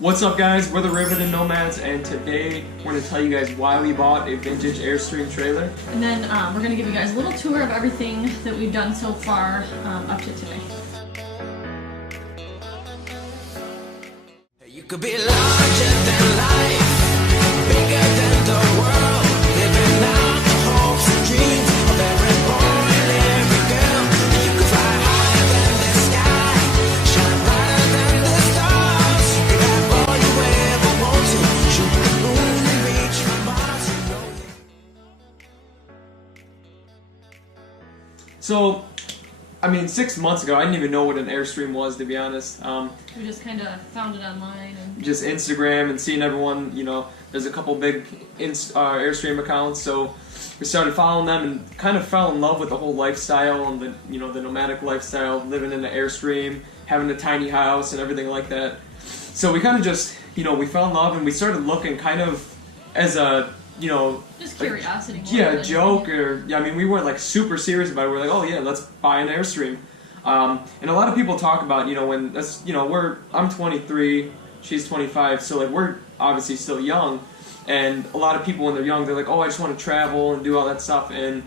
What's up guys, we're the Riveting Nomads, and today we're going to tell you guys why we bought a vintage Airstream trailer. And then we're going to give you guys a little tour of everything that we've done so far up to today. You could be larger than life, bigger than the world, living out the hopes and dreams of every boy and every girl. You could fly higher than the sky, shine brighter than the stars. You could have all you ever want to, shoot the moon and reach for Mars. So, I mean, 6 months ago, I didn't even know what an Airstream was, to be honest. We just kind of found it online. And just Instagram and seeing everyone, you know, there's a couple big Airstream accounts, so we started following them and kind of fell in love with the whole lifestyle and the, you know, the nomadic lifestyle, living in the Airstream, having a tiny house and everything like that. So we kind of just, you know, we fell in love and we started looking kind of as a, you know, just curiosity. Yeah, a joke, or I mean, we weren't like super serious about it. We were like, oh yeah, let's buy an Airstream. And a lot of people talk about, you know, when that's, you know, I'm 23, she's 25, so like we're obviously still young. And a lot of people when they're young, they're like, oh, I just want to travel and do all that stuff. And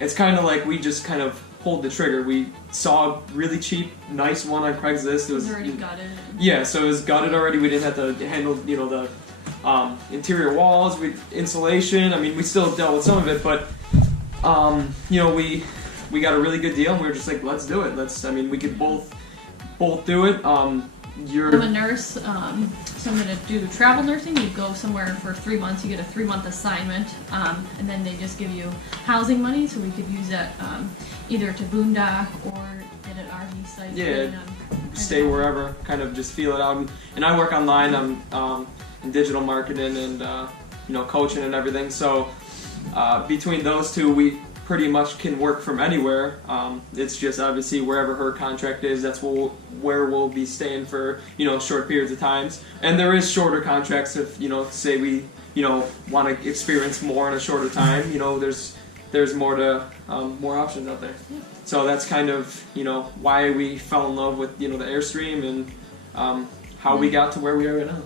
it's kind of like we just kind of pulled the trigger. We saw a really cheap, nice one on Craigslist. It was already gutted. Yeah, so it was gutted already. We didn't have to handle, you know, the interior walls, insulation. I mean, we still dealt with some of it, but you know, we got a really good deal, and we were just like, let's do it. I mean, we could both do it. I'm a nurse, so I'm going to do travel nursing. You go somewhere for 3 months, you get a 3-month assignment, and then they just give you housing money, so we could use that either to boondock or get an RV site. Yeah, stay wherever, kind of just feel it out. And I work online. I'm in digital marketing and you know, coaching and everything. So between those two, we pretty much can work from anywhere. It's just obviously wherever her contract is, that's where we'll be staying for, you know, short periods of times. And there is shorter contracts if, you know, say we, you know, want to experience more in a shorter time. You know, there's more options out there. So that's kind of, you know, why we fell in love with, you know, the Airstream and how we got to where we are right now.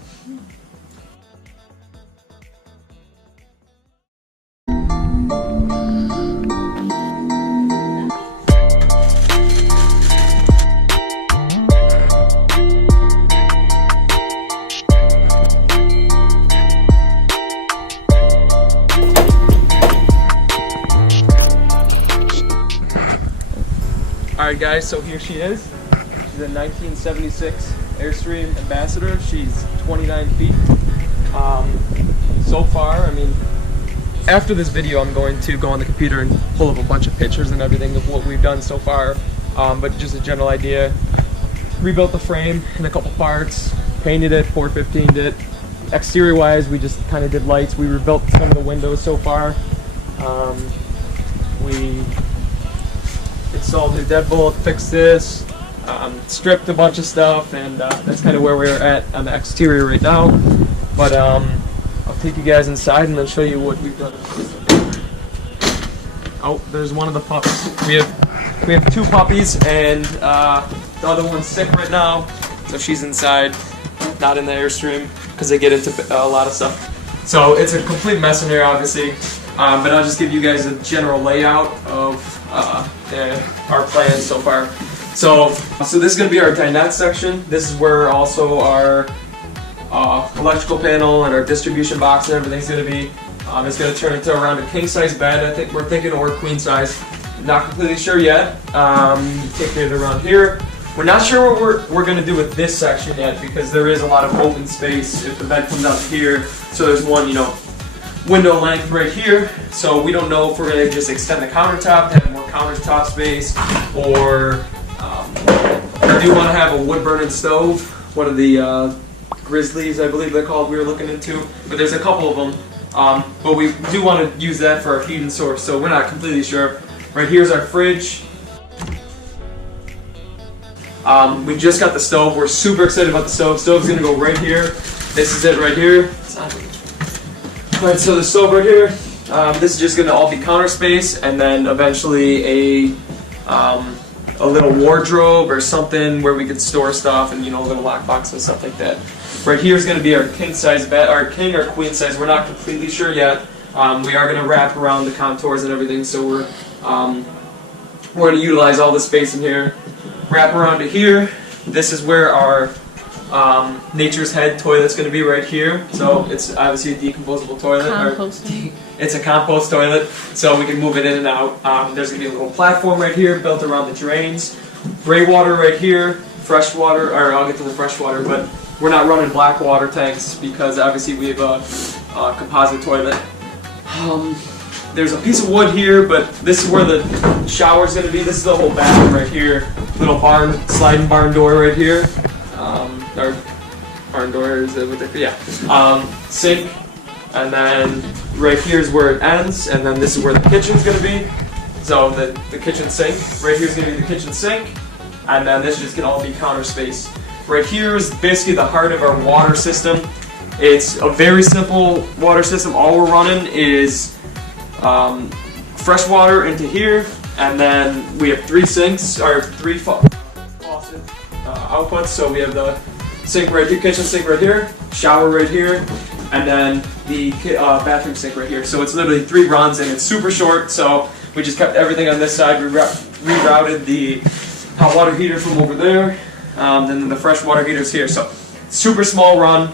Alright guys, so here she is. She's a 1976 Airstream Ambassador. She's 29 feet. So far, I mean, after this video I'm going to go on the computer and pull up a bunch of pictures and everything of what we've done so far. But just a general idea. Rebuilt the frame in a couple parts, painted it, 415'd it. Exterior wise, we just kind of did lights. We rebuilt some of the windows so far. We installed new deadbolt, fixed this, stripped a bunch of stuff, and that's kind of where we're at on the exterior right now. But I'll take you guys inside and then show you what we've done. Oh, there's one of the pups. We have 2 puppies, and the other one's sick right now, so she's inside, not in the Airstream, because they get into a lot of stuff. So it's a complete mess in here, obviously. But I'll just give you guys a general layout of our plans so far. So this is going to be our dinette section. This is where also our electrical panel and our distribution box and everything's going to be. It's going to turn into around a king size bed. I think we're thinking, or queen size. Not completely sure yet. Take it around here. We're not sure what we're going to do with this section yet, because there is a lot of open space if the bed comes out here. So there's one, you know, window length right here, so we don't know if we're going to just extend the countertop to have more countertop space, or we do want to have a wood burning stove, one of the Grizzlies I believe they're called, we were looking into, but there's a couple of them, but we do want to use that for our heating source, so we're not completely sure. Right here's our fridge. We just got the stove. We're super excited about the stove. Stove's going to go right here. This is it right here. Alright, so the stove right here, this is just going to all be counter space, and then eventually a little wardrobe or something where we could store stuff, and, you know, a little lockbox and stuff like that. Right here is going to be our king size bed, our king or queen size. We're not completely sure yet. We are going to wrap around the contours and everything, so we're going to utilize all the space in here. Wrap around to here. This is where our nature's head toilet's going to be right here. So it's obviously a decomposable toilet. Composting. It's a compost toilet, so we can move it in and out. There's going to be a little platform right here built around the drains. Gray water right here, fresh water, or I'll get to the fresh water, but we're not running black water tanks because obviously we have a composite toilet. There's a piece of wood here, but this is where the shower's going to be. This is the whole bathroom right here. Little barn, sliding barn door right here. Or barn door, is that what they, yeah. Sink, and then right here is where it ends, and then this is where the kitchen's going to be. So the kitchen sink, right here is going to be the kitchen sink, and then this is just going to all be counter space. Right here is basically the heart of our water system. It's a very simple water system. All we're running is fresh water into here, and then we have 3 sinks, or 3 faucet outputs. So we have the sink right here, kitchen sink right here, shower right here, and then the bathroom sink right here. So it's literally 3 runs, and it's super short, so we just kept everything on this side. We rerouted the hot water heater from over there, then the fresh water heater's here. So super small run,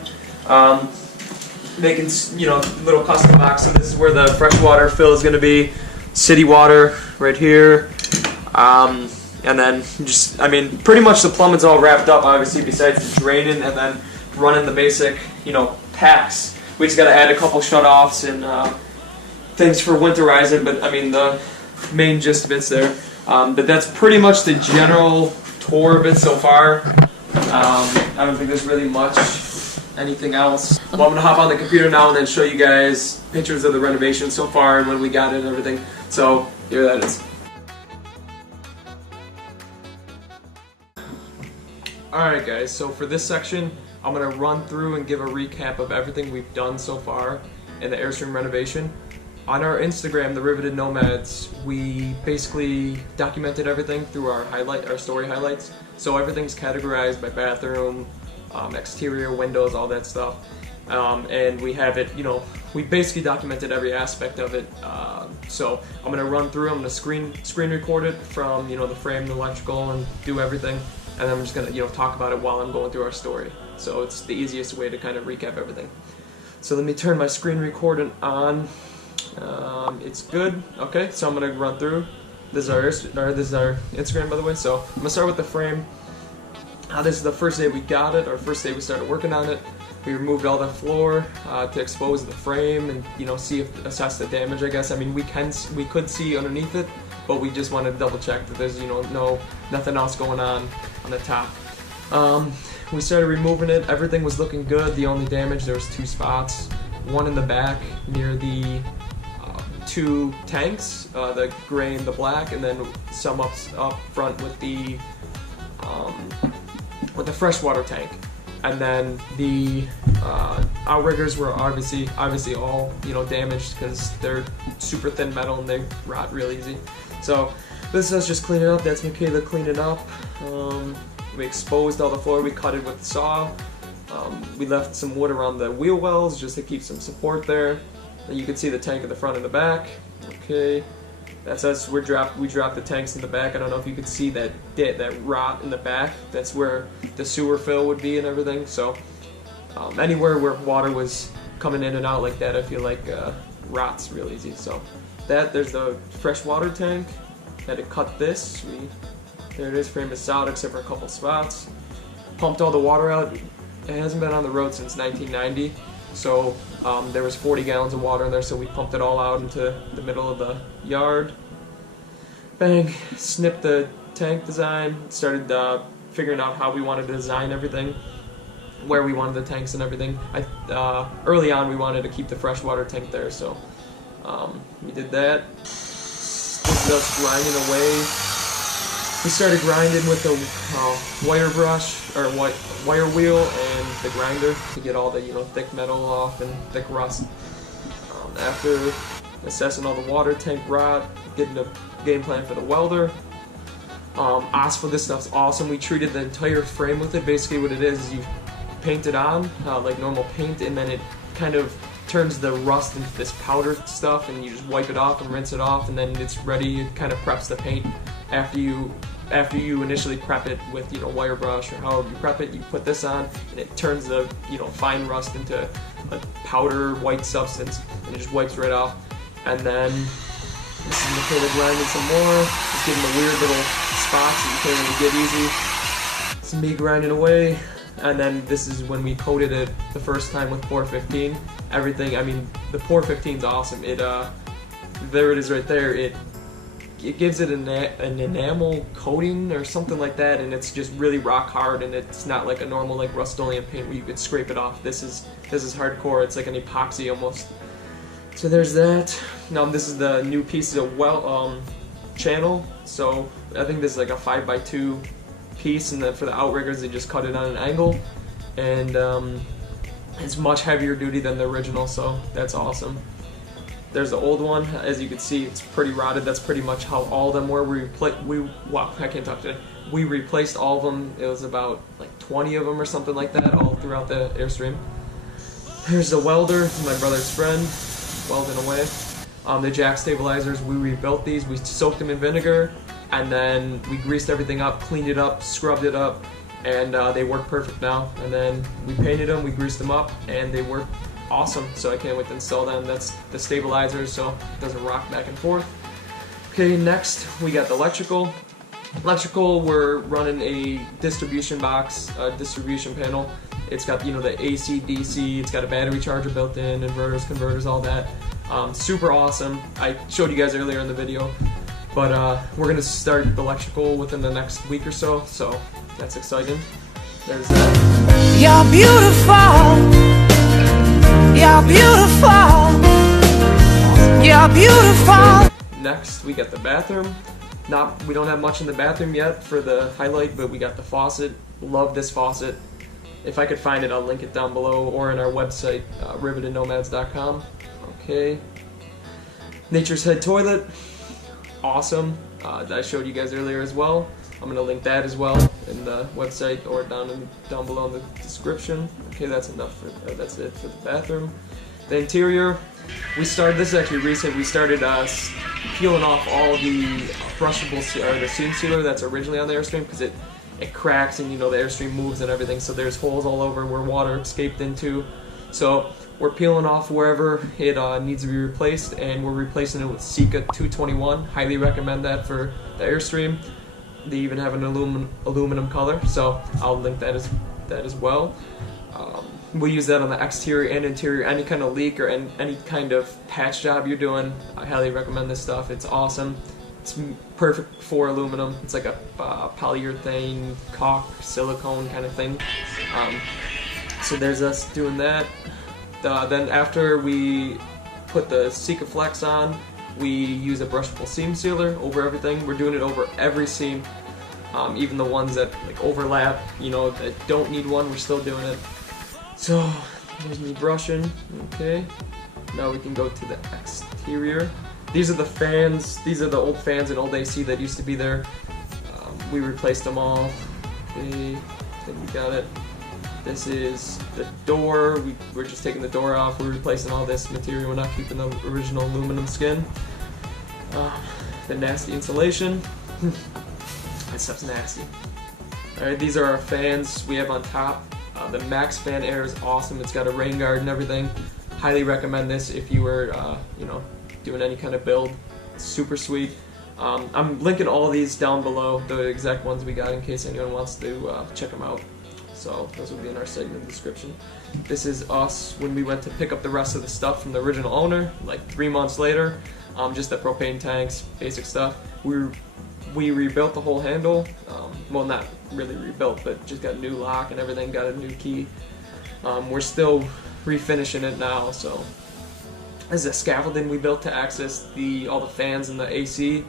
making, you know, little custom box. So this is where the fresh water fill is going to be. City water right here, and then just, I mean, pretty much the plumbing's all wrapped up, obviously, besides the draining and then running the basic, you know, packs. We just got to add a couple shut-offs and things for winterizing, but I mean, the main gist of it's there. But that's pretty much the general tour of it so far. I don't think there's really much anything else. Well, I'm going to hop on the computer now and then show you guys pictures of the renovation so far and when we got it and everything. So here that is. Alright guys, so for this section, I'm going to run through and give a recap of everything we've done so far in the Airstream renovation. On our Instagram, the Riveted Nomads, we basically documented everything through our story highlights. So everything's categorized by bathroom, exterior, windows, all that stuff. And we have it, you know, we basically documented every aspect of it. So I'm going to run through, I'm going to screen record it from, you know, the frame, the electrical, and do everything. And then I'm just going to, you know, talk about it while I'm going through our story. So it's the easiest way to kind of recap everything. So let me turn my screen recording on. It's good. Okay, so I'm gonna run through. This is our Instagram, by the way. So I'm gonna start with the frame. This is the first day we got it. Our first day we started working on it. We removed all the floor to expose the frame and, you know, assess the damage, I guess. I mean, we could see underneath it, but we just wanted to double check that there's, you know, nothing else going on the top. We started removing it. Everything was looking good. The only damage, there was 2 spots. One in the back near the 2 tanks, the gray and the black, and then some up front with the freshwater tank. And then the outriggers were obviously all, you know, damaged because they're super thin metal and they rot real easy. So this is us just cleaning up. That's Michaela cleaning up. We exposed all the floor. We cut it with the saw. We left some wood around the wheel wells just to keep some support there. And you can see the tank in the front and the back. Okay, that's us. We dropped the tanks in the back. I don't know if you could see that rot in the back. That's where the sewer fill would be and everything. So anywhere where water was coming in and out like that, I feel like rots real easy. So there's the freshwater tank. Had to cut this. There it is. Frame is solid except for a couple spots. Pumped all the water out. It hasn't been on the road since 1990, so there was 40 gallons of water in there, so we pumped it all out into the middle of the yard. Bang, snipped the tank design, started figuring out how we wanted to design everything, where we wanted the tanks and everything. Early on we wanted to keep the freshwater tank there, so we did that. This is us grinding away. We started grinding with the wire brush, or wire wheel, and the grinder to get all the, you know, thick metal off and thick rust. After assessing all the water tank rot, getting a game plan for the welder. As for this stuff's awesome. We treated the entire frame with it. Basically what it is you paint it on like normal paint, and then it kind of turns the rust into this powder stuff, and you just wipe it off and rinse it off, and then it's ready. It kind of preps the paint after you initially prep it with, you know, wire brush or however you prep it. You put this on, and it turns the, you know, fine rust into a powder white substance, and it just wipes right off. And then this is Michaela grinding some more, just giving the weird little spots that you can't really get easy. It's me grinding away. And then this is when we coated it the first time with Pour 15. Everything, I mean, the Pour 15 is awesome. It, there it is right there. It gives it an enamel coating or something like that, and it's just really rock hard, and it's not like a normal like Rust-Oleum paint where you could scrape it off. This is hardcore. It's like an epoxy almost. So there's that. Now this is the new piece of channel. So I think this is like a 5x2 piece, and then for the outriggers they just cut it on an angle, and it's much heavier duty than the original, so that's awesome. There's the old one. As you can see, it's pretty rotted. That's pretty much how all of them were. We replaced all of them. It was about like 20 of them or something like that, all throughout the Airstream. Here's the welder, my brother's friend, welding away. The jack stabilizers, we rebuilt these. We soaked them in vinegar, and then we greased everything up, cleaned it up, scrubbed it up, and they work perfect now. And then we painted them, we greased them up, and they work awesome. So I can't wait to install them. That's the stabilizers, so it doesn't rock back and forth. Okay, next we got the electrical. Electrical, we're running a distribution box, distribution panel. It's got, you know, the AC, DC, it's got a battery charger built in, inverters, converters, all that. Super awesome. I showed you guys earlier in the video, but we're gonna start the electrical within the next week or so, so that's exciting. There's that. You're beautiful. You're beautiful. You're beautiful. Next, we got the bathroom. We don't have much in the bathroom yet for the highlight, but we got the faucet. Love this faucet. If I could find it, I'll link it down below or in our website, rivetednomads.com. Okay. Nature's Head toilet. Awesome. I showed you guys earlier as well. I'm gonna link that as well in the website or down below in the description. Okay, that's enough for that's it for the bathroom. The interior, this is actually recent. We started peeling off all the brushable or the seam sealer that's originally on the Airstream, because it cracks, and you know the Airstream moves and everything, so there's holes all over where water escaped into. So we're peeling off wherever it needs to be replaced, and we're replacing it with Sika 221. Highly recommend that for the Airstream. They even have an aluminum color, so I'll link that as well. We use that on the exterior and interior. Any kind of leak or any kind of patch job you're doing, I highly recommend this stuff. It's awesome. It's perfect for aluminum. It's like a polyurethane, caulk, silicone kind of thing. So there's us doing that. Then after we put the Sika Flex on, we use a brushable seam sealer over everything. We're doing it over every seam, even the ones that like overlap, you know, that don't need one, we're still doing it. So there's me brushing. Okay, now we can go to the exterior. These are the fans. These are the old fans and old AC that used to be there. We replaced them all. Okay, I think we got it. This is the door. We're just taking the door off. We're replacing all this material. We're not keeping the original aluminum skin. The nasty insulation. That stuff's nasty. Alright, these are our fans we have on top. The Max Fan Air is awesome. It's got a rain guard and everything. Highly recommend this if you were, you know, doing any kind of build. It's super sweet. I'm linking all these down below, the exact ones we got, in case anyone wants to check them out. So those will be in our segment description. This is us when we went to pick up the rest of the stuff from the original owner, like 3 months later. Just the propane tanks, basic stuff. We rebuilt the whole handle. Well, not really rebuilt, but just got a new lock and everything, got a new key. We're still refinishing it now, so. This is a scaffolding we built to access all the fans and the AC.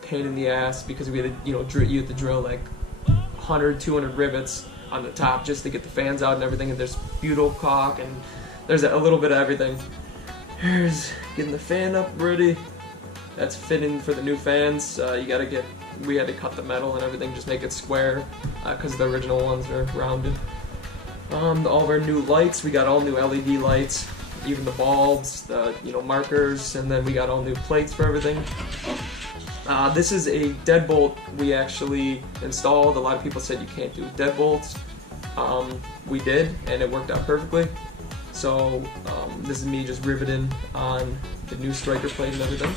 Pain in the ass, because we had to, you had to drill like 100, 200 rivets on the top just to get the fans out and everything, and there's butyl caulk, and there's a little bit of everything. Here's getting the fan up ready. That's fitting for the new fans. We had to cut the metal and everything, just make it square, because the original ones are rounded. All of our new lights, we got all new LED lights, even the bulbs, the markers, and then we got all new plates for everything. This is a deadbolt we actually installed. A lot of people said you can't do deadbolts. We did, and it worked out perfectly. So this is me just riveting on the new striker plate and everything.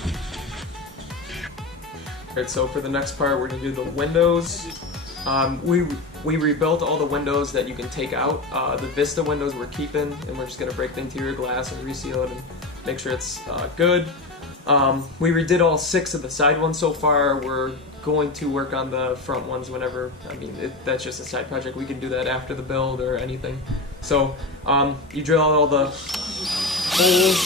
Alright, so for the next part we're going to do the windows. We rebuilt all the windows that you can take out. The Vista windows we're keeping, and we're just going to break the interior glass and reseal it and make sure it's good. We redid all 6 of the side ones so far. We're going to work on the front ones whenever, that's just a side project. We can do that after the build or anything. So you drill out all the holes,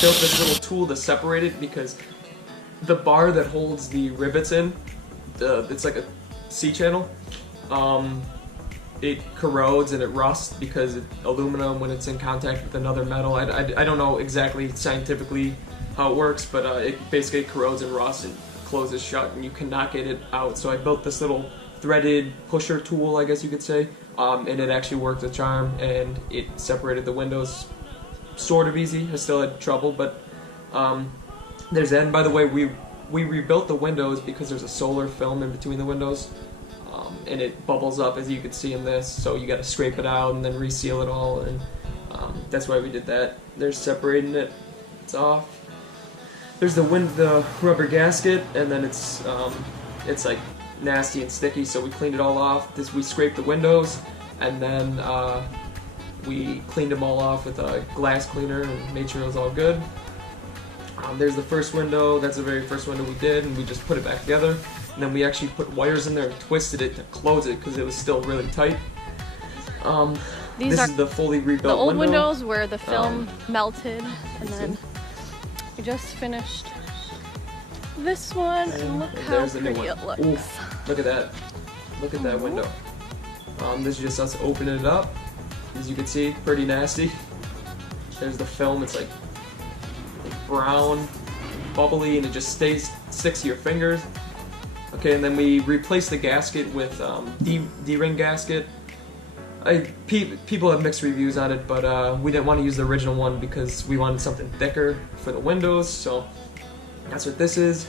built this little tool to separate it because the bar that holds the rivets in, it's like a C-channel, it corrodes and it rusts because aluminum, when it's in contact with another metal, I don't know exactly scientifically how it works, but it basically corrodes and rusts and closes shut and you cannot get it out. So I built this little threaded pusher tool, I guess you could say, and it actually worked a charm, and it separated the windows sort of easy. I still had trouble, but there's that. And by the way, we rebuilt the windows because there's a solar film in between the windows, and it bubbles up, as you can see in this, so you got to scrape it out and then reseal it all, and that's why we did that. There's separating it. It's off. There's the rubber gasket, and then it's like nasty and sticky, so we cleaned it all off. We scraped the windows, and then we cleaned them all off with a glass cleaner and made sure it was all good. There's the first window. That's the very first window we did, and we just put it back together. And then we actually put wires in there and twisted it to close it because it was still really tight. This is the fully rebuilt the old window. windows where the film melted, and then we just finished this one, and look how pretty it looks. Ooh, look at that. Look at that window. This is just us opening it up. As you can see, pretty nasty. There's the film. It's like brown, bubbly, and it just sticks to your fingers. Okay, and then we replaced the gasket with D-ring gasket. People have mixed reviews on it, but we didn't want to use the original one because we wanted something thicker for the windows, so that's what this is.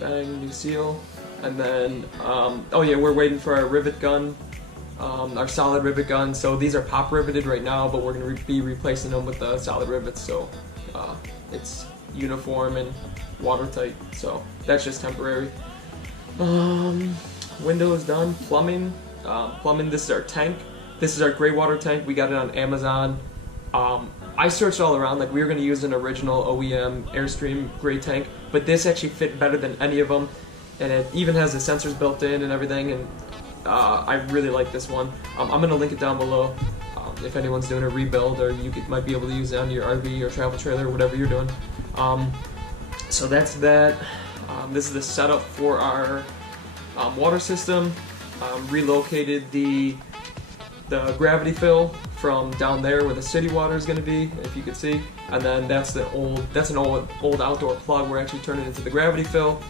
Bang, new seal. And then, oh yeah, we're waiting for our rivet gun, our solid rivet gun. So these are pop riveted right now, but we're going to be replacing them with the solid rivets, so it's uniform and watertight, so that's just temporary. Windows done. Plumbing, this is our tank. This is our gray water tank. We got it on Amazon. I searched all around, like we were going to use an original OEM Airstream gray tank, but this actually fit better than any of them, and it even has the sensors built in and everything, and I really like this one. I'm going to link it down below if anyone's doing a rebuild, or you might be able to use it on your RV or travel trailer or whatever you're doing. So that's that. This is the setup for our water system. Relocated the gravity fill from down there where the city water is going to be, if you could see, and then that's an old outdoor plug. We're actually turning it into the gravity fill.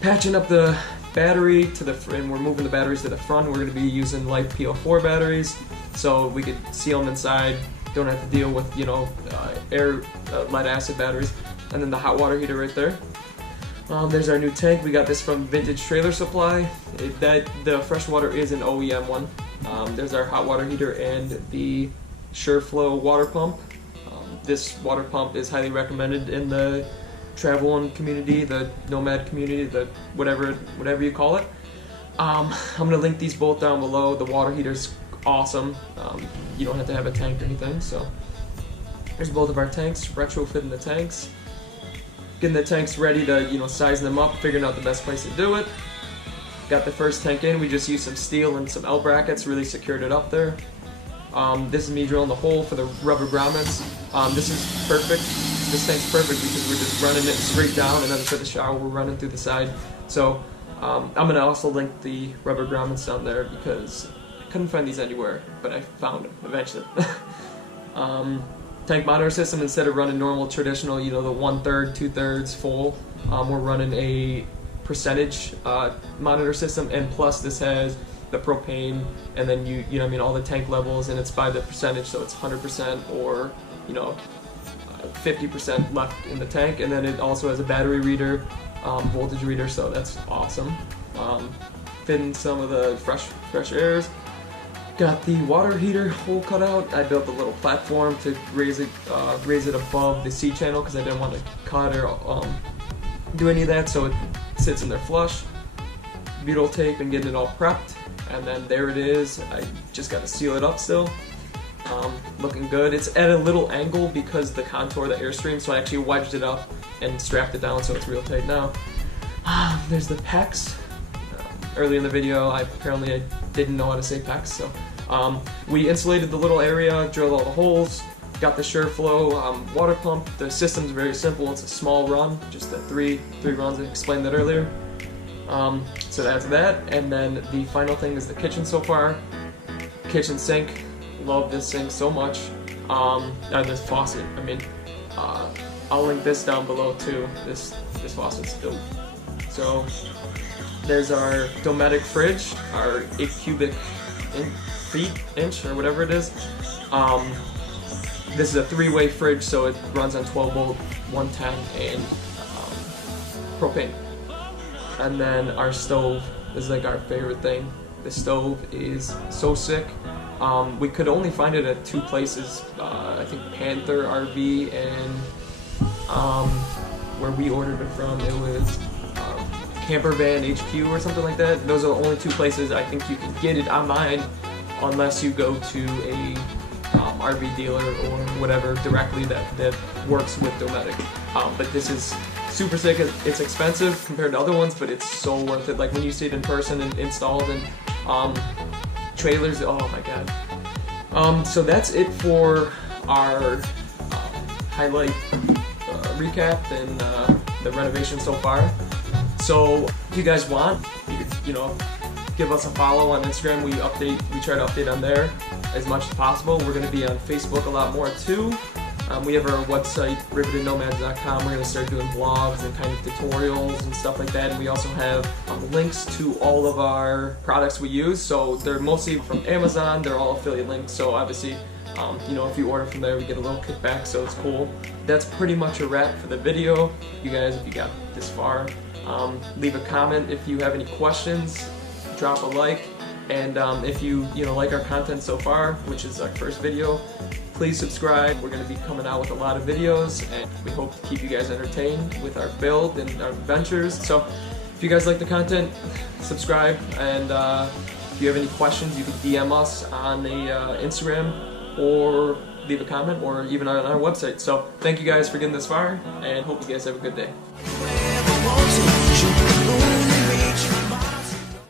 Patching up the battery and we're moving the batteries to the front. We're going to be using light PO4 batteries, so we could seal them inside. Don't have to deal with lead acid batteries. And then the hot water heater right there. There's our new tank. We got this from Vintage Trailer Supply. The fresh water is an OEM one. There's our hot water heater and the SureFlow water pump. This water pump is highly recommended in the travel community, the nomad community, the whatever you call it. I'm gonna link these both down below. The water heater's awesome. You don't have to have a tank or anything. So there's both of our tanks, retrofitting the tanks. Getting the tanks ready to, sizing them up, figuring out the best place to do it. Got the first tank in. We just used some steel and some L brackets, really secured it up there. This is me drilling the hole for the rubber grommets. This is perfect. This tank's perfect because we're just running it straight down, and then for the shower we're running through the side. So I'm going to also link the rubber grommets down there because I couldn't find these anywhere, but I found them eventually. Tank monitor system, instead of running normal traditional, the 1/3, 2/3 full, we're running a percentage monitor system, and plus this has the propane, and then you know what I mean, all the tank levels, and it's by the percentage, so it's 100% or 50% left in the tank, and then it also has a battery reader, voltage reader, so that's awesome. Fitting some of the fresh airs. Got the water heater hole cut out. I built a little platform to raise it above the C channel because I didn't want to cut or do any of that, so it sits in there flush. Butyl tape and getting it all prepped, and then there it is. I just got to seal it up still. Looking good. It's at a little angle because the contour of the Airstream, so I actually wedged it up and strapped it down so it's real tight now. There's the pecs. Early in the video, I didn't know how to say pecs, so we insulated the little area, drilled all the holes, got the SureFlow water pump. The system's very simple. It's a small run, just the three runs. I explained that earlier. So that's that, and then the final thing is the kitchen so far. Kitchen sink. Love this sink so much. This faucet. I mean, I'll link this down below too. This faucet's dope. So there's our Dometic fridge, our 8 cubic inch or whatever it is. This is a 3-way fridge, so it runs on 12 volt, 110, and propane. And then our stove is like our favorite thing. The stove is so sick. We could only find it at 2 places. I think Panther RV and where we ordered it from, it was Camper Van HQ or something like that. Those are the only 2 places I think you can get it online, unless you go to a RV dealer or whatever directly that works with Dometic. But this is super sick. It's expensive compared to other ones, but it's so worth it. Like when you see it in person and installed and trailers, oh my god. So that's it for our highlight recap and the renovation so far. So if you guys want, you know, give us a follow on Instagram. We try to update on there as much as possible. We're going to be on Facebook a lot more too. We have our website, rivetednomads.com. We're going to start doing blogs and kind of tutorials and stuff like that. And we also have links to all of our products we use. So they're mostly from Amazon. They're all affiliate links. So obviously, you know, if you order from there, we get a little kickback. So it's cool. That's pretty much a wrap for the video. You guys, if you got this far, leave a comment if you have any questions. Drop a like. And if you like our content so far, which is our first video, please subscribe. We're going to be coming out with a lot of videos, and we hope to keep you guys entertained with our build and our adventures. So if you guys like the content, subscribe, and if you have any questions, you can DM us on the Instagram or leave a comment or even on our website. So thank you guys for getting this far, and hope you guys have a good day.